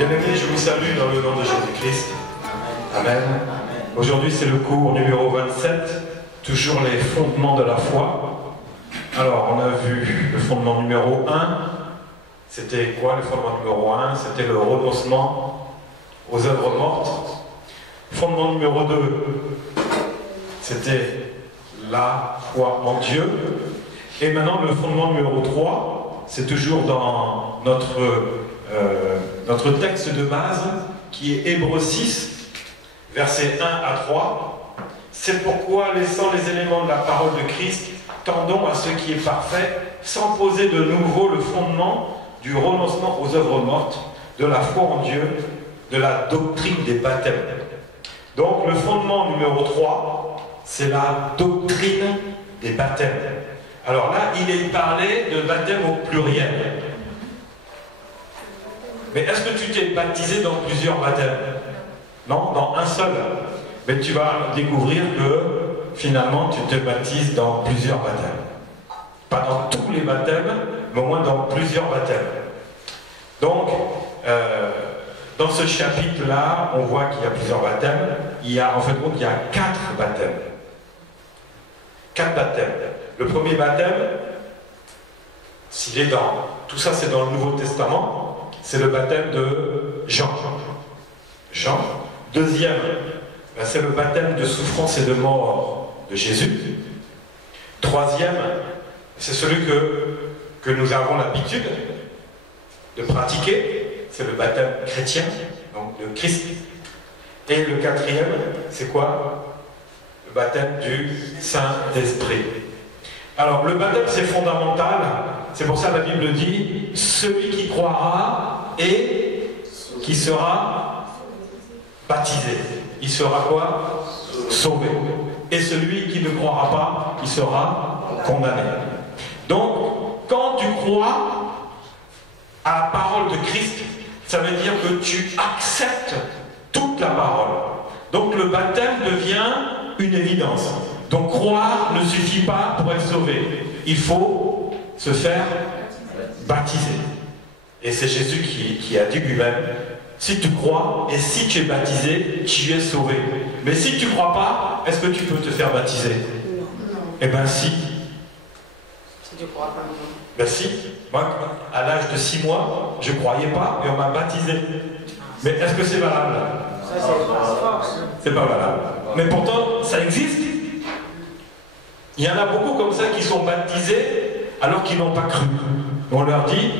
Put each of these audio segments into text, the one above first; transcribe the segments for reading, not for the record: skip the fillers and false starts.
Bien-aimés, je vous salue dans le nom de Jésus-Christ. Amen. Aujourd'hui, c'est le cours numéro 27, toujours les fondements de la foi. Alors, on a vu le fondement numéro 1. C'était quoi le fondement numéro 1? C'était le renoncement aux œuvres mortes. Fondement numéro 2, c'était la foi en Dieu. Et maintenant, le fondement numéro 3, c'est toujours dans notre texte de base, qui est Hébreux 6, versets 1 à 3. C'est pourquoi, laissant les éléments de la parole de Christ, tendons à ce qui est parfait, sans poser de nouveau le fondement du renoncement aux œuvres mortes, de la foi en Dieu, de la doctrine des baptêmes. Donc le fondement numéro 3, c'est la doctrine des baptêmes. Alors là, il est parlé de baptême au pluriel. Mais est-ce que tu t'es baptisé dans plusieurs baptêmes? Non, dans un seul. Mais tu vas découvrir que finalement tu te baptises dans plusieurs baptêmes. Pas dans tous les baptêmes, mais au moins dans plusieurs baptêmes. Donc, dans ce chapitre-là, on voit qu'il y a plusieurs baptêmes. Il y a 4 baptêmes. 4 baptêmes. Le premier baptême, s'il est dans... Tout ça, c'est dans le Nouveau Testament. C'est le baptême de Jean. Jean. Deuxième, c'est le baptême de souffrance et de mort de Jésus. Troisième, c'est celui que nous avons l'habitude de pratiquer. C'est le baptême chrétien, donc de Christ. Et le quatrième, c'est quoi? Le baptême du Saint-Esprit. Alors, le baptême, c'est fondamental. C'est pour ça que la Bible dit, celui qui croira et qui sera baptisé. Il sera quoi? Sauvé. Et celui qui ne croira pas, il sera condamné. Donc, quand tu crois à la parole de Christ, ça veut dire que tu acceptes toute la parole. Donc, le baptême devient une évidence. Donc, croire ne suffit pas pour être sauvé. Il faut se faire baptiser. Et c'est Jésus qui a dit lui-même, si tu crois et si tu es baptisé, tu es sauvé. Mais si tu ne crois pas, est-ce que tu peux te faire baptiser? Eh bien si. Si tu crois pas, non. Ben si. Moi, à l'âge de 6 mois, je ne croyais pas et on m'a baptisé. Mais est-ce que c'est valable? Ça, c'est force. C'est pas valable. Mais pourtant, ça existe. Il y en a beaucoup comme ça qui sont baptisés alors qu'ils n'ont pas cru. On leur dit,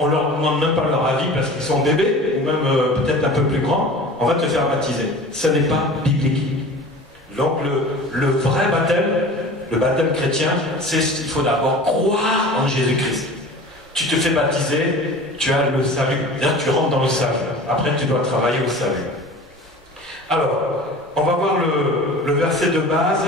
on leur demande même pas leur avis parce qu'ils sont bébés, ou même peut-être un peu plus grands, on va te faire baptiser. Ce n'est pas biblique. Donc le vrai baptême, le baptême chrétien, c'est qu'il faut d'abord croire en Jésus-Christ. Tu te fais baptiser, tu as le salut. C'est-à-dire tu rentres dans le salut. Après, tu dois travailler au salut. Alors, on va voir le verset de base.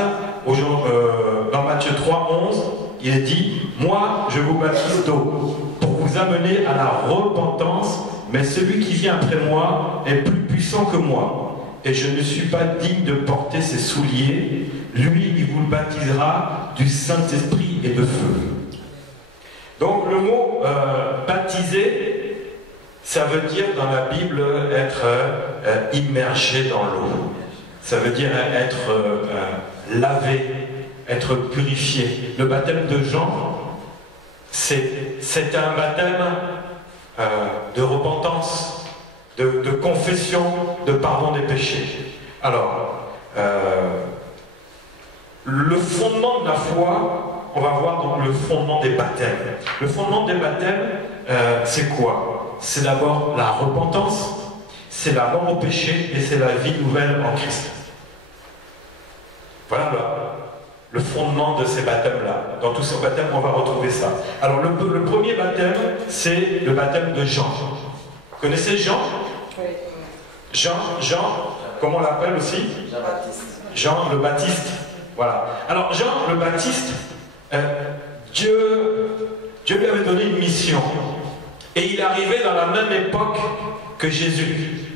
Dans Matthieu 3, 11, il est dit, « Moi, je vous baptise d'eau, pour vous amener à la repentance, mais celui qui vient après moi est plus puissant que moi, et je ne suis pas digne de porter ses souliers. Lui, il vous le baptisera du Saint-Esprit et de feu. » Donc le mot baptiser, ça veut dire dans la Bible être immergé dans l'eau. Ça veut dire être lavé, être purifié. Le baptême de Jean, c'est un baptême de repentance, de confession, de pardon des péchés. Alors, le fondement de la foi, on va voir donc le fondement des baptêmes. Le fondement des baptêmes, c'est quoi? C'est d'abord la repentance, c'est la mort au péché et c'est la vie nouvelle en Christ. Voilà le fondement de ces baptêmes-là. Dans tous ces baptêmes, on va retrouver ça. Alors le premier baptême, c'est le baptême de Jean. Vous connaissez Jean? Oui. Jean, comment on l'appelle aussi? Jean-Baptiste. Jean le Baptiste. Voilà. Alors Jean le Baptiste, Dieu lui avait donné une mission. Et il arrivait dans la même époque que Jésus.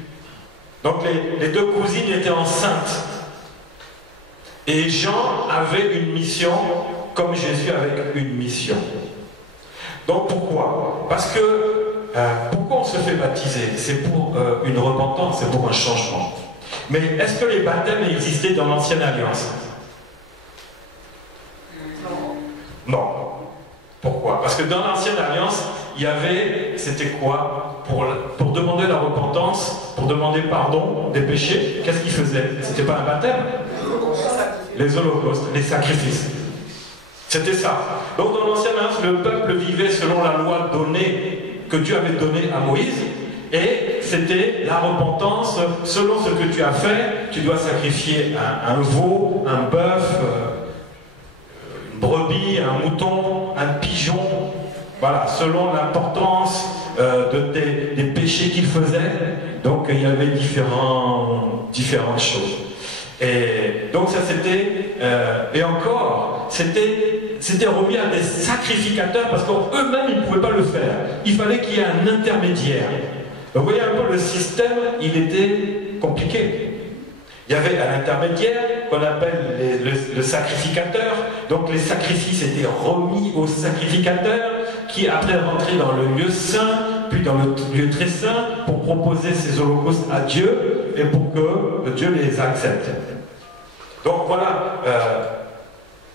Donc les deux cousines étaient enceintes. Et Jean avait une mission comme Jésus avait une mission. Donc pourquoi? Parce que pourquoi on se fait baptiser? C'est pour une repentance, c'est pour un changement. Mais est-ce que les baptêmes existaient dans l'Ancienne Alliance? Non. Pourquoi? Parce que dans l'Ancienne Alliance, il y avait, c'était quoi? Pour demander la repentance, pour demander pardon des péchés, qu'est-ce qu'ils faisaient? C'était pas un baptême? Les holocaustes, les sacrifices. C'était ça. Donc dans l'Ancienne Alliance, le peuple vivait selon la loi donnée, que Dieu avait donnée à Moïse, et c'était la repentance, selon ce que tu as fait, tu dois sacrifier un veau, un bœuf, une brebis, un mouton, un pigeon, voilà, selon l'importance des péchés qu'il faisait. Donc il y avait différentes choses. Et donc ça c'était, et encore, c'était remis à des sacrificateurs parce qu'eux-mêmes ils ne pouvaient pas le faire. Il fallait qu'il y ait un intermédiaire. Donc vous voyez un peu le système, il était compliqué. Il y avait un intermédiaire qu'on appelle le sacrificateur. Donc les sacrifices étaient remis aux sacrificateurs qui après rentraient dans le lieu saint, puis dans le lieu très saint pour proposer ces holocaustes à Dieu et pour que Dieu les accepte. Donc voilà,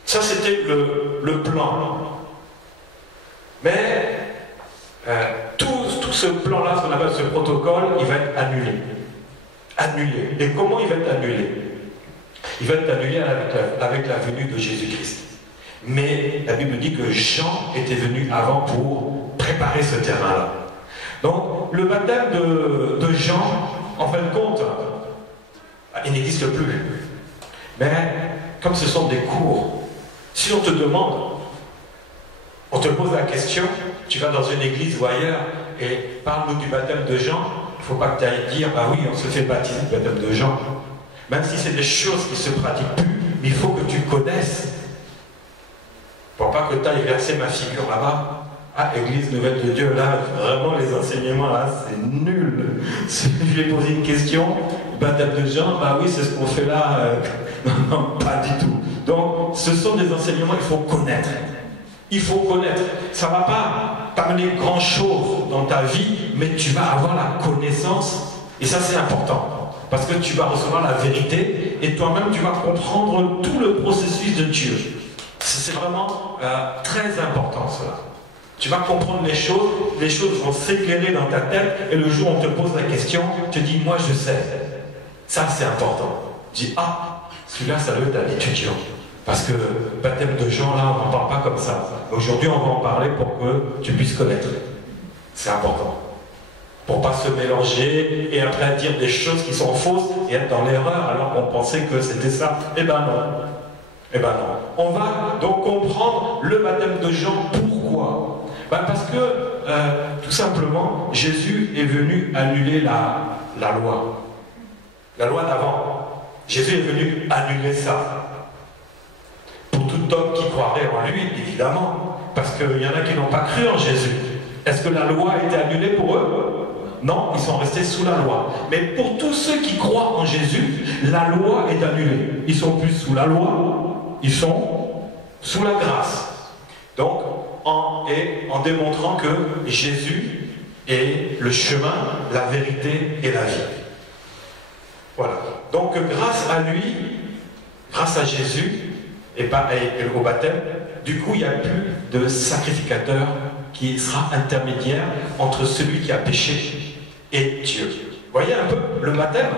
ça c'était le plan. Mais tout ce plan-là, ce qu'on appelle ce protocole, il va être annulé. Annulé. Et comment il va être annulé? Il va être annulé avec la venue de Jésus-Christ. Mais la Bible dit que Jean était venu avant pour préparer ce terrain-là. Donc le baptême de Jean, en fin de compte, il n'existe plus. Mais comme ce sont des cours, si on te demande, on te pose la question, tu vas dans une église ou ailleurs et parle-nous du baptême de Jean, il ne faut pas que tu ailles dire, bah oui, on se fait baptiser du baptême de Jean. Même si c'est des choses qui ne se pratiquent plus, mais il faut que tu connaisses. Pour pas que tu ailles verser ma figure là-bas. Ah, Église Nouvelle de Dieu, là, vraiment les enseignements là, c'est nul. Si je lui ai posé une question, baptême de Jean, bah oui, c'est ce qu'on fait là. Non, pas du tout. Donc, ce sont des enseignements qu'il faut connaître. Il faut connaître. Ça ne va pas t'amener grand-chose dans ta vie, mais tu vas avoir la connaissance, et ça c'est important, parce que tu vas recevoir la vérité, et toi-même tu vas comprendre tout le processus de Dieu. C'est vraiment très important cela. Tu vas comprendre les choses vont s'éclairer dans ta tête, et le jour où on te pose la question, tu te dis, moi je sais. Ça c'est important. Tu dis, ah, celui-là ça doit être un étudiant. Parce que le baptême de Jean, là, on n'en parle pas comme ça. Aujourd'hui, on va en parler pour que tu puisses connaître. C'est important. Pour ne pas se mélanger et après dire des choses qui sont fausses et être dans l'erreur alors qu'on pensait que c'était ça. Eh ben non. Eh ben non. On va donc comprendre le baptême de Jean. Pourquoi? Ben parce que, tout simplement, Jésus est venu annuler la loi. La loi d'avant. Jésus est venu annuler ça. Tout homme qui croirait en lui, évidemment, parce qu'il y en a qui n'ont pas cru en Jésus. Est-ce que la loi a été annulée pour eux? Non, ils sont restés sous la loi. Mais pour tous ceux qui croient en Jésus, la loi est annulée. Ils sont plus sous la loi, ils sont sous la grâce. Donc, en démontrant que Jésus est le chemin, la vérité et la vie. Voilà. Donc, grâce à lui, grâce à Jésus, et au baptême, du coup il n'y a plus de sacrificateur qui sera intermédiaire entre celui qui a péché et Dieu. Vous voyez un peu, le baptême,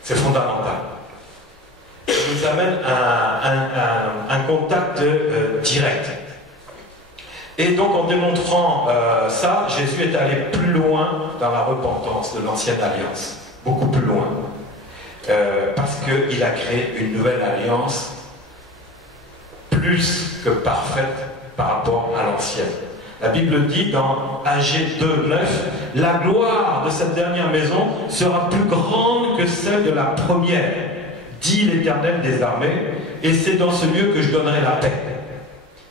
c'est fondamental. Ça nous amène à un contact direct. Et donc en démontrant ça, Jésus est allé plus loin dans la repentance de l'ancienne alliance. Beaucoup plus loin. Parce qu'il a créé une nouvelle alliance plus que parfaite par rapport à l'ancienne. La Bible dit dans Agé 2:9, la gloire de cette dernière maison sera plus grande que celle de la première, dit l'Éternel des armées, et c'est dans ce lieu que je donnerai la paix,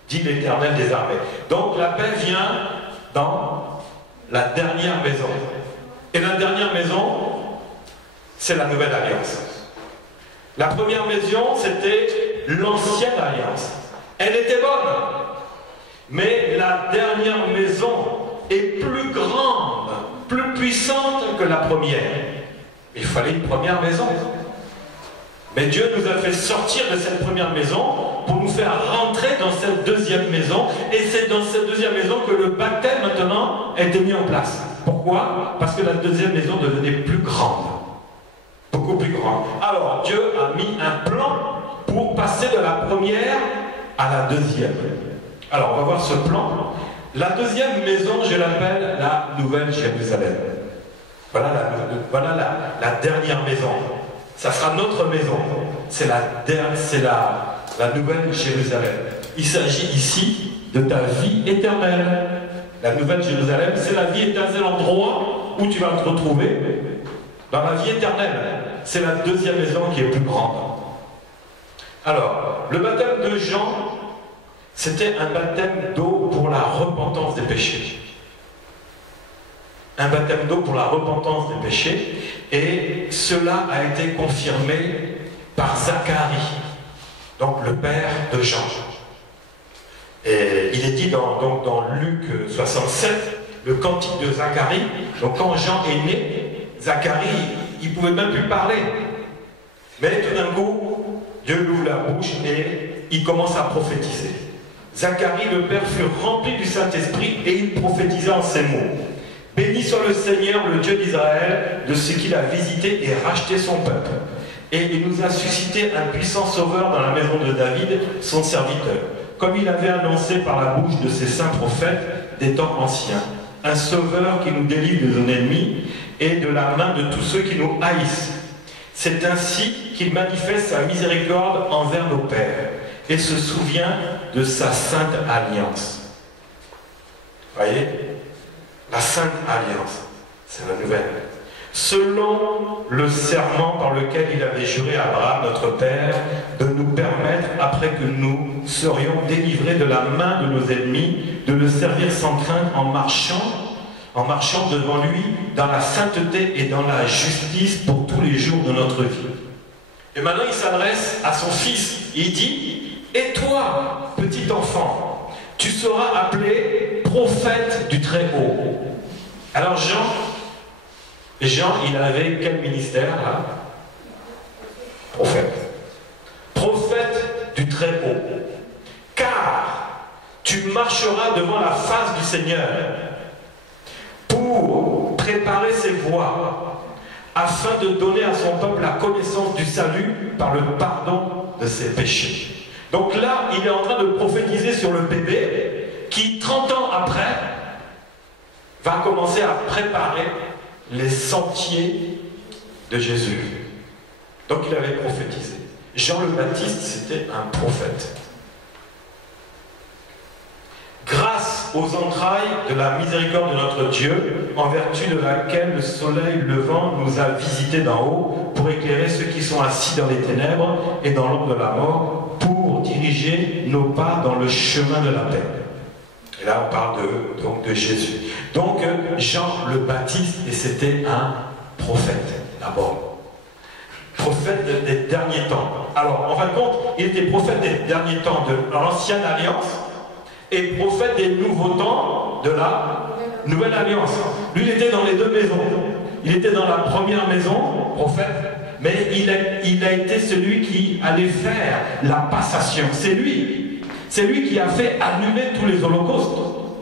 dit l'Éternel des armées. Donc la paix vient dans la dernière maison. Et la dernière maison, c'est la nouvelle alliance. La première maison, c'était l'ancienne alliance. Elle était bonne. Mais la dernière maison est plus grande puissante que la première. Il fallait une première maison. Mais Dieu nous a fait sortir de cette première maison pour nous faire rentrer dans cette deuxième maison. Et c'est dans cette deuxième maison que le baptême maintenant a été mis en place. Pourquoi? Parce que la deuxième maison devenait plus grande. Beaucoup plus grande. Alors Dieu a mis un plan pour passer de la première à la deuxième. Alors on va voir ce plan. La deuxième maison, je l'appelle la Nouvelle Jérusalem. Voilà la dernière maison. Ça sera notre maison. C'est la Nouvelle Jérusalem. Il s'agit ici de ta vie éternelle. La Nouvelle Jérusalem, c'est la vie éternelle, l'endroit où tu vas te retrouver dans la vie éternelle. C'est la deuxième maison qui est plus grande. Alors, le baptême de Jean, c'était un baptême d'eau pour la repentance des péchés. Un baptême d'eau pour la repentance des péchés. Et cela a été confirmé par Zacharie, donc le père de Jean. Et il est dit dans Luc 67, le cantique de Zacharie. Donc quand Jean est né, Zacharie, il ne pouvait même plus parler. Mais tout d'un coup, Dieu lui ouvre la bouche et il commence à prophétiser. Zacharie, le père, fut rempli du Saint-Esprit et il prophétisa en ces mots. Béni soit le Seigneur, le Dieu d'Israël, de ce qu'il a visité et racheté son peuple. Et il nous a suscité un puissant sauveur dans la maison de David, son serviteur, comme il avait annoncé par la bouche de ses saints prophètes des temps anciens. Un sauveur qui nous délivre de nos ennemis et de la main de tous ceux qui nous haïssent. C'est ainsi qu'il manifeste sa miséricorde envers nos pères et se souvient de sa sainte alliance. Voyez ? La Sainte Alliance, c'est la nouvelle. Selon le serment par lequel il avait juré à Abraham, notre Père, de nous permettre, après que nous serions délivrés de la main de nos ennemis, de le servir sans crainte en marchant devant lui dans la sainteté et dans la justice pour tous les jours de notre vie. Et maintenant il s'adresse à son fils. Il dit, et toi, petit enfant, tu seras appelé prophète du Très-Haut. Alors Jean, il avait quel ministère là? Prophète. Prophète du Très-Haut. Car tu marcheras devant la face du Seigneur pour préparer ses voies, afin de donner à son peuple la connaissance du salut par le pardon de ses péchés. Donc là, il est en train de prophétiser sur le bébé qui, 30 ans après, va commencer à préparer les sentiers de Jésus. Donc il avait prophétisé. Jean le Baptiste, c'était un prophète. Grâce aux entrailles de la miséricorde de notre Dieu, en vertu de laquelle le soleil levant nous a visités d'en haut, pour éclairer ceux qui sont assis dans les ténèbres et dans l'ombre de la mort, pour diriger nos pas dans le chemin de la paix. Et là, on parle donc de Jésus. Donc, Jean le Baptiste, et c'était un prophète, d'abord. Prophète des derniers temps. Alors, en fin de compte, il était prophète des derniers temps de l'Ancienne Alliance et prophète des nouveaux temps de la Nouvelle Alliance. Lui, il était dans les deux maisons. Il était dans la première maison, prophète, mais il a été celui qui allait faire la passation. C'est lui qui a fait annuler tous les holocaustes.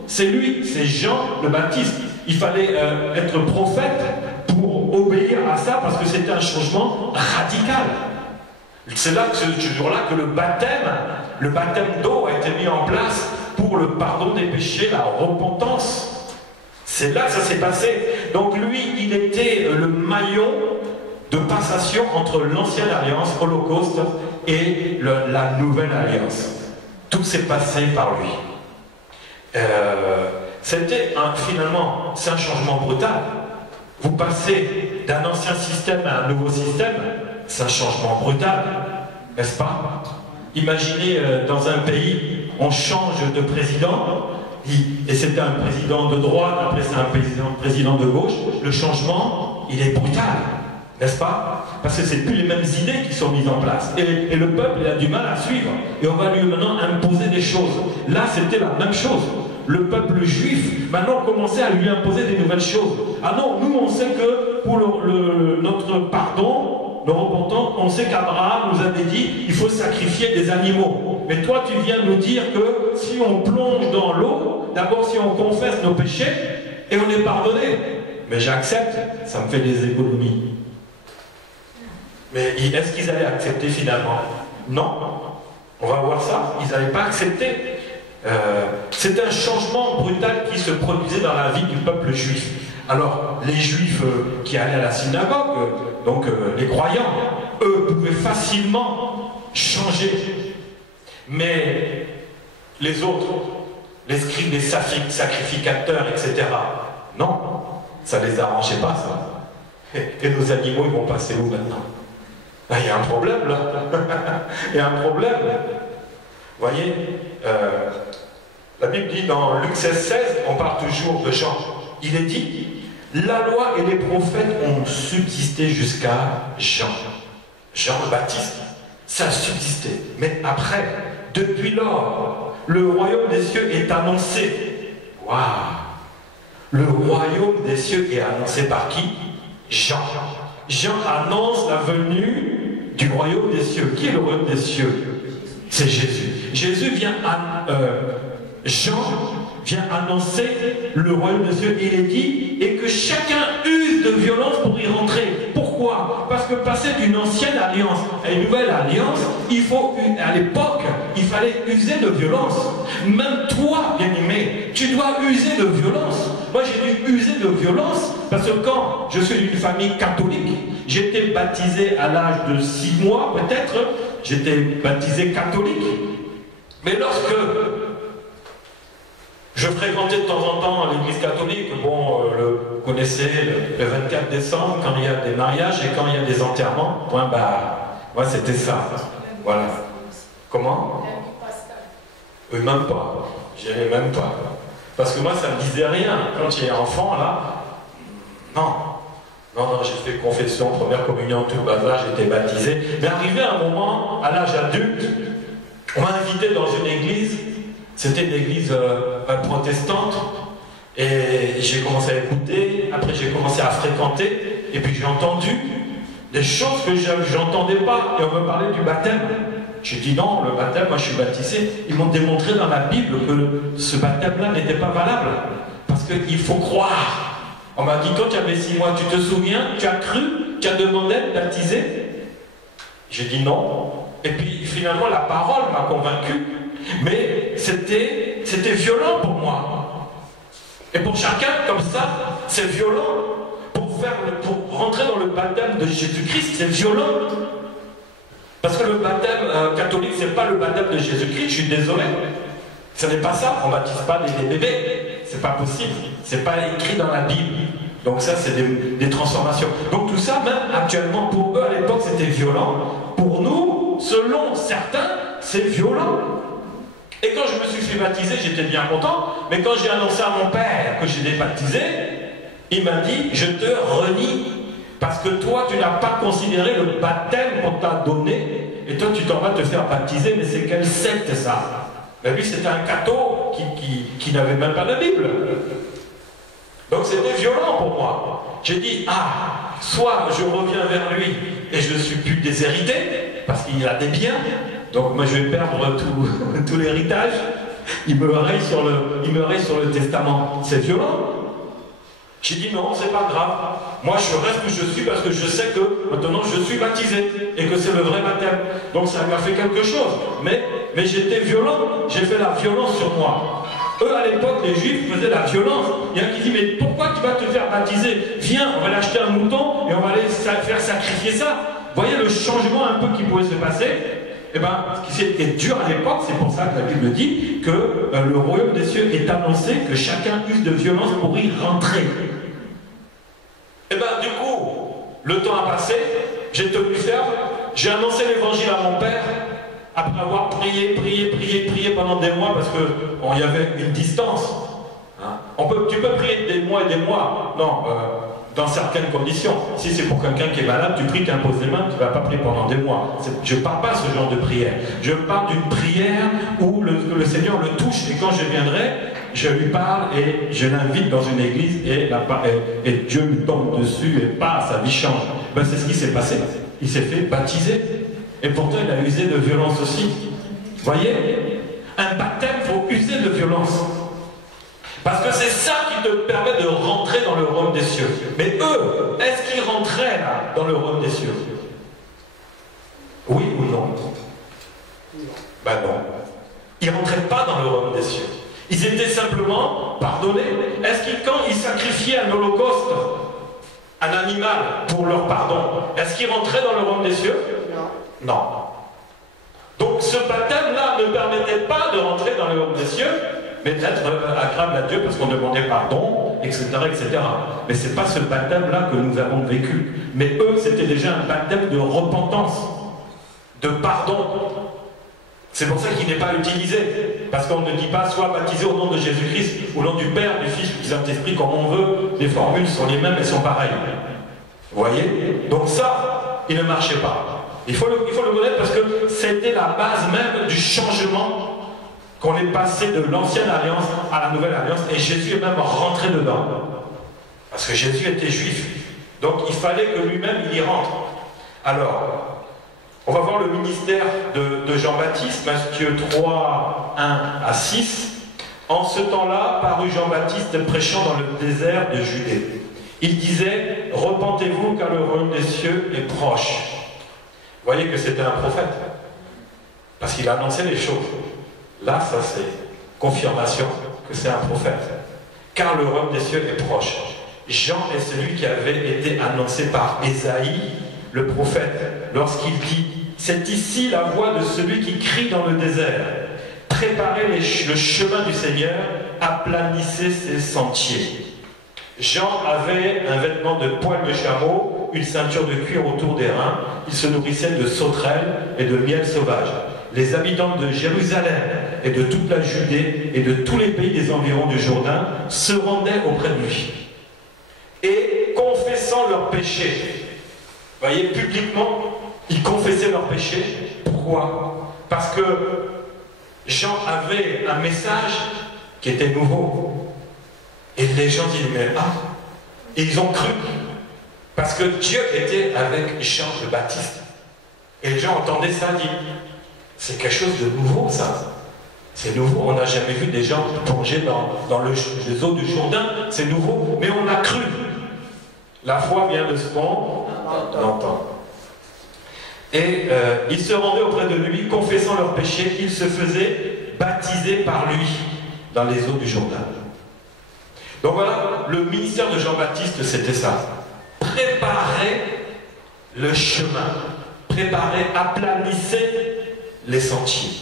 C'est lui, c'est Jean le Baptiste. Il fallait être prophète pour obéir à ça parce que c'était un changement radical. C'est là, ce jour-là, que le baptême d'eau a été mis en place pour le pardon des péchés, la repentance. C'est là que ça s'est passé. Donc lui, il était le maillon de passation entre l'ancienne alliance, Holocauste, et la nouvelle alliance. Tout s'est passé par lui. Finalement, c'est un changement brutal. Vous passez d'un ancien système à un nouveau système, c'est un changement brutal, n'est-ce pas? Imaginez dans un pays, on change de président, et c'était un président de droite, après c'est un président de gauche, le changement, il est brutal, n'est-ce pas? Parce que c'est plus les mêmes idées qui sont mises en place. Et le peuple, il a du mal à suivre. Et on va lui maintenant imposer des choses. Là, c'était la même chose. le peuple juif maintenant commençait à lui imposer des nouvelles choses. Ah non, nous on sait que pour notre pardon, le repentant, on sait qu'Abraham nous avait dit il faut sacrifier des animaux. Mais toi tu viens nous dire que si on plonge dans l'eau, d'abord si on confesse nos péchés, et on est pardonné. Mais j'accepte, ça me fait des économies. Mais est-ce qu'ils allaient accepter finalement? Non. On va voir ça. Ils n'allaient pas accepter. C'est un changement brutal qui se produisait dans la vie du peuple juif. Alors, les juifs qui allaient à la synagogue, donc les croyants, eux pouvaient facilement changer. Mais les autres, les scribes, les sacrificateurs, etc., non, ça ne les arrangeait pas, ça. Et nos animaux, ils vont passer où maintenant? Il y a un problème là. Il y a un problème. Vous voyez, la Bible dit dans Luc 16,16, on parle toujours de Jean. Il est dit, la loi et les prophètes ont subsisté jusqu'à Jean. Jean le Baptiste, ça a subsisté. Mais après, depuis lors, le royaume des cieux est annoncé. Waouh! Le royaume des cieux est annoncé par qui? Jean. Jean annonce la venue du royaume des cieux. Qui est le royaume des cieux? C'est Jésus. Jésus vient Jean vient annoncer le royaume des cieux. Il est dit, et que chacun use de violence pour y rentrer. Pourquoi? Parce que passer d'une ancienne alliance à une nouvelle alliance, il faut, à l'époque, il fallait user de violence. Même toi, bien-aimé, tu dois user de violence. Moi, j'ai dû user de violence parce que quand je suis d'une famille catholique, j'ai été baptisé à l'âge de 6 mois, peut-être, j'étais baptisé catholique. Mais lorsque je fréquentais de temps en temps l'église catholique, bon, vous connaissez, le 24 décembre, quand il y a des mariages et quand il y a des enterrements, moi, moi c'était ça. Voilà. Comment? Oui, même pas. J'y allais même pas. Parce que moi, ça ne me disait rien. Quand j'étais enfant, là, non. Non, j'ai fait confession, première communion, tout le bazar, j'étais baptisé. Mais arrivé à un moment, à l'âge adulte, on m'a invité dans une église. C'était une église protestante. Et j'ai commencé à écouter. Après, j'ai commencé à fréquenter. Et puis, j'ai entendu des choses que je n'entendais pas. Et on me parlait du baptême. J'ai dit non, le baptême, moi je suis baptisé. Ils m'ont démontré dans la Bible que ce baptême-là n'était pas valable. Parce qu'il faut croire. On m'a dit, quand tu avais 6 mois, tu te souviens, tu as cru, tu as demandé d'être baptisé? J'ai dit non. Et puis finalement, la parole m'a convaincu. Mais c'était violent pour moi. Et pour chacun, comme ça, c'est violent. Pour rentrer dans le baptême de Jésus-Christ, c'est violent. Parce que le baptême catholique, c'est pas le baptême de Jésus-Christ, je suis désolé. Ce n'est pas ça, on ne baptise pas des bébés. C'est pas possible. C'est pas écrit dans la Bible. Donc ça, c'est des transformations. Donc tout ça, même actuellement, pour eux, à l'époque, c'était violent. Pour nous, selon certains, c'est violent. Et quand je me suis fait baptiser, j'étais bien content. Mais quand j'ai annoncé à mon père que j'étais baptisé, il m'a dit, je te renie. Parce que toi, tu n'as pas considéré le baptême qu'on t'a donné. Et toi, tu t'en vas te faire baptiser. Mais c'est quelle secte, ça? Ben lui, c'était un catho qui n'avait même pas la Bible. Donc c'était violent pour moi. J'ai dit, soit je reviens vers lui et je ne suis plus déshérité, parce qu'il a des biens, donc moi je vais perdre tout l'héritage, il me raye sur le testament. C'est violent. J'ai dit non, c'est pas grave. Moi je reste où je suis parce que je sais que maintenant je suis baptisé et que c'est le vrai baptême. Donc ça m'a fait quelque chose. Mais j'étais violent, j'ai fait la violence sur moi. Eux à l'époque, les juifs faisaient la violence. Il y en a qui disent, mais pourquoi tu vas te faire baptiser? Viens, on va aller acheter un mouton et on va aller faire sacrifier ça. Vous voyez le changement un peu qui pouvait se passer? Eh bien, ce qui était dur à l'époque, c'est pour ça que la Bible dit que le royaume des cieux est annoncé, que chacun use de violence pour y rentrer. Eh bien, du coup, le temps a passé, j'ai tenu ferme, j'ai annoncé l'évangile à mon père, après avoir prié pendant des mois, parce qu'il y avait une distance. Hein. Tu peux prier des mois et des mois, non, dans certaines conditions. Si c'est pour quelqu'un qui est malade, tu pries, tu imposes les mains, tu ne vas pas prier pendant des mois. Je ne parle pas de ce genre de prière. Je parle d'une prière où le Seigneur le touche, et quand je viendrai, je lui parle et je l'invite dans une église et Dieu lui tombe dessus et sa vie change. Ben, c'est ce qui s'est passé. Il s'est fait baptiser. Et pourtant, il a usé de violence aussi. Vous voyez, un baptême, il faut user de violence. Parce que c'est ça qui te permet de rentrer dans le royaume des cieux. Mais eux, est-ce qu'ils rentraient là, dans le royaume des cieux? Oui ou non? Ben non. Ils ne rentraient pas dans le royaume des cieux. Ils étaient simplement pardonnés. Est-ce que quand ils sacrifiaient un holocauste, un animal pour leur pardon, est-ce qu'ils rentraient dans le royaume des cieux? Non. Non. Donc ce baptême-là ne permettait pas de rentrer dans le royaume des cieux, mais d'être agréable à Dieu parce qu'on demandait pardon, etc., etc. Mais ce n'est pas ce baptême-là que nous avons vécu. Mais eux, c'était déjà un baptême de repentance, de pardon. C'est pour ça qu'il n'est pas utilisé. Parce qu'on ne dit pas soit baptisé au nom de Jésus-Christ, au nom du Père, du Fils, du Saint-Esprit, comme on veut. Les formules sont les mêmes, elles sont pareilles. Vous voyez? Donc ça, il ne marchait pas. Il faut le connaître parce que c'était la base même du changement qu'on est passé de l'ancienne alliance à la nouvelle alliance. Et Jésus est même rentré dedans. Parce que Jésus était juif. Donc il fallait que lui-même il y rentre. Alors, on va voir le ministère de Jean-Baptiste, Matthieu 3, 1 à 6. En ce temps-là, parut Jean-Baptiste prêchant dans le désert de Judée. Il disait, repentez-vous car le royaume des cieux est proche. Vous voyez que c'était un prophète. Parce qu'il a annoncé les choses. Là, ça c'est confirmation que c'est un prophète. Car le royaume des cieux est proche. Jean est celui qui avait été annoncé par Ésaïe, le prophète, lorsqu'il dit « C'est ici la voix de celui qui crie dans le désert. Préparez le chemin du Seigneur, aplanissez ses sentiers. » Jean avait un vêtement de poil de chameau, une ceinture de cuir autour des reins. Il se nourrissait de sauterelles et de miel sauvage. Les habitants de Jérusalem et de toute la Judée et de tous les pays des environs du Jourdain se rendaient auprès de lui. Et confessant leurs péchés, vous voyez, publiquement, ils confessaient leurs péchés. Pourquoi? Parce que Jean avait un message qui était nouveau. Et les gens disaient, mais et ils ont cru. Parce que Dieu était avec Jean le Baptiste. Et les gens entendaient ça, disaient, c'est quelque chose de nouveau ça. C'est nouveau, on n'a jamais vu des gens plonger dans les eaux du Jourdain. C'est nouveau, mais on a cru. La foi vient de ce qu'on entend. Et ils se rendaient auprès de lui, confessant leurs péchés, ils se faisaient baptiser par lui dans les eaux du Jourdain. Donc voilà, le ministère de Jean-Baptiste, c'était ça. Préparer le chemin, aplanissez les sentiers.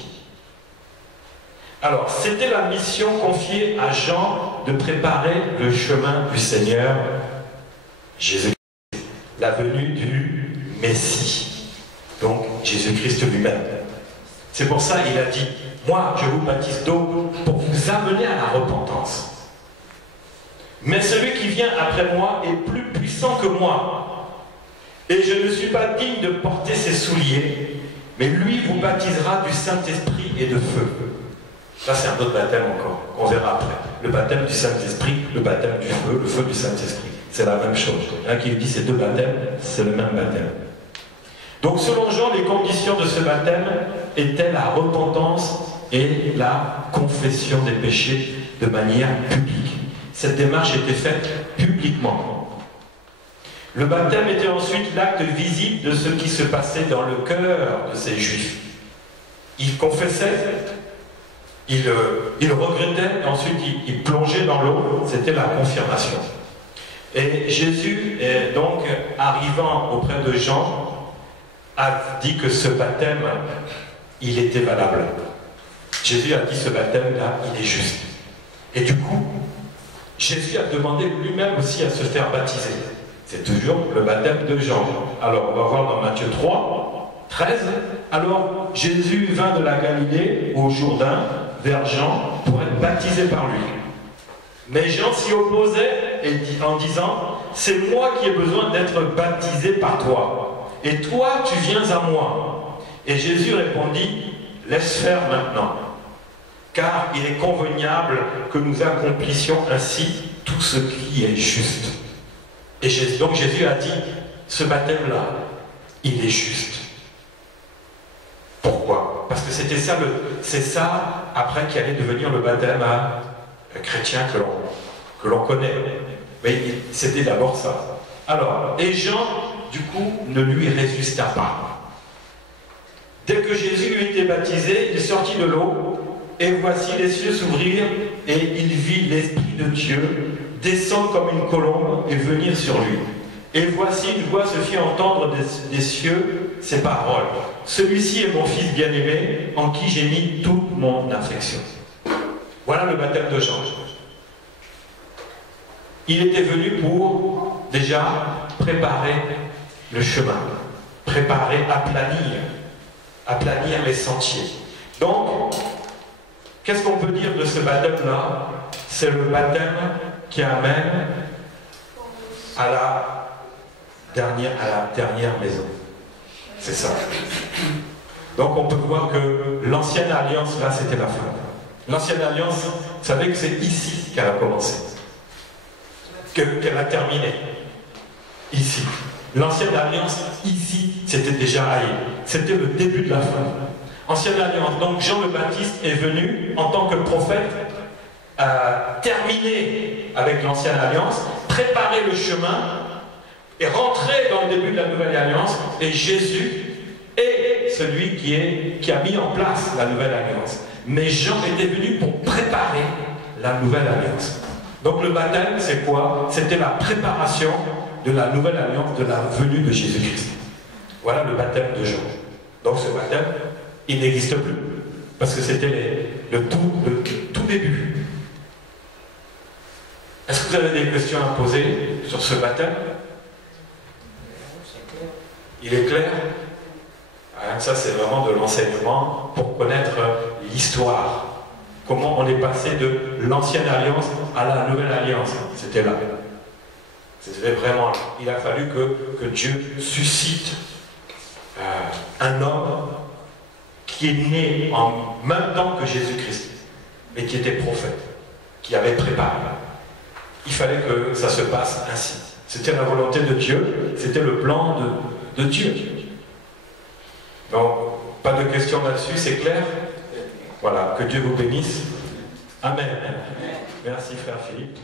Alors, c'était la mission confiée à Jean de préparer le chemin du Seigneur Jésus-Christ, la venue du Messie, donc Jésus-Christ lui-même. C'est pour ça qu'il a dit, moi je vous baptise d'eau pour vous amener à la repentance. Mais celui qui vient après moi est plus puissant que moi, et je ne suis pas digne de porter ses souliers, mais lui vous baptisera du Saint-Esprit et de feu. Ça c'est un autre baptême encore, on verra après. Le baptême du Saint-Esprit, le baptême du feu, le feu du Saint-Esprit. C'est la même chose. Il y en a qui dit ces deux baptêmes, c'est le même baptême. Donc selon Jean, les conditions de ce baptême étaient la repentance et la confession des péchés de manière publique. Cette démarche était faite publiquement. Le baptême était ensuite l'acte visible de ce qui se passait dans le cœur de ces Juifs. Ils confessaient, ils regrettaient, et ensuite ils plongeaient dans l'eau. C'était la confirmation. Et Jésus, donc, arrivant auprès de Jean, a dit que ce baptême, il était valable. Jésus a dit ce baptême-là, il est juste. Et du coup, Jésus a demandé lui-même aussi à se faire baptiser. C'est toujours le baptême de Jean. Alors, on va voir dans Matthieu 3, 13. Alors, Jésus vint de la Galilée au Jourdain, vers Jean, pour être baptisé par lui. Mais Jean s'y opposait en disant, c'est moi qui ai besoin d'être baptisé par toi. Et toi, tu viens à moi. Et Jésus répondit, laisse faire maintenant. car il est convenable que nous accomplissions ainsi tout ce qui est juste. Et donc Jésus a dit, ce baptême-là, il est juste. Pourquoi? Parce que c'était ça, c'est ça après qui allait devenir le baptême chrétien que l'on connaît. Mais c'était d'abord ça. Alors, et Jean, du coup, ne lui résista pas. Dès que Jésus eut été baptisé, il sortit de l'eau, et voici les cieux s'ouvrirent, et il vit l'Esprit de Dieu descendre comme une colombe et venir sur lui. Et voici une voix se fit entendre des cieux ces paroles. Celui-ci est mon fils bien-aimé, en qui j'ai mis toute mon affection. Voilà le baptême de Jean. Il était venu pour, déjà, préparer le chemin, préparer, aplanir les sentiers. Donc, qu'est-ce qu'on peut dire de ce baptême-là? C'est le baptême qui amène à la dernière maison. C'est ça. Donc on peut voir que l'ancienne alliance, là, c'était la fin. L'ancienne alliance, vous savez que c'est ici qu'elle a commencé. Qu'elle a terminé. Ici. L'ancienne alliance, ici, c'était déjà aïe. C'était le début de la fin. Ancienne alliance. Donc Jean le Baptiste est venu en tant que prophète terminer avec l'ancienne alliance, préparer le chemin et rentrer dans le début de la nouvelle alliance. Et Jésus est celui qui a mis en place la nouvelle alliance. Mais Jean était venu pour préparer la nouvelle alliance. Donc le baptême, c'est quoi? C'était la préparation de la nouvelle alliance, de la venue de Jésus-Christ. Voilà le baptême de Jean. Donc ce baptême, il n'existe plus. Parce que c'était le tout début. Est-ce que vous avez des questions à poser sur ce baptême? Il est clair? Ça, c'est vraiment de l'enseignement pour connaître l'histoire. Comment on est passé de l'ancienne alliance à la nouvelle alliance. C'était là. C'était vraiment là. Il a fallu que Dieu suscite un homme qui est né en même temps que Jésus-Christ, mais qui était prophète, qui avait préparé. Il fallait que ça se passe ainsi. C'était la volonté de Dieu, c'était le plan de Dieu. Donc, pas de questions là-dessus, c'est clair? Voilà, que Dieu vous bénisse. Amen. Merci frère Philippe.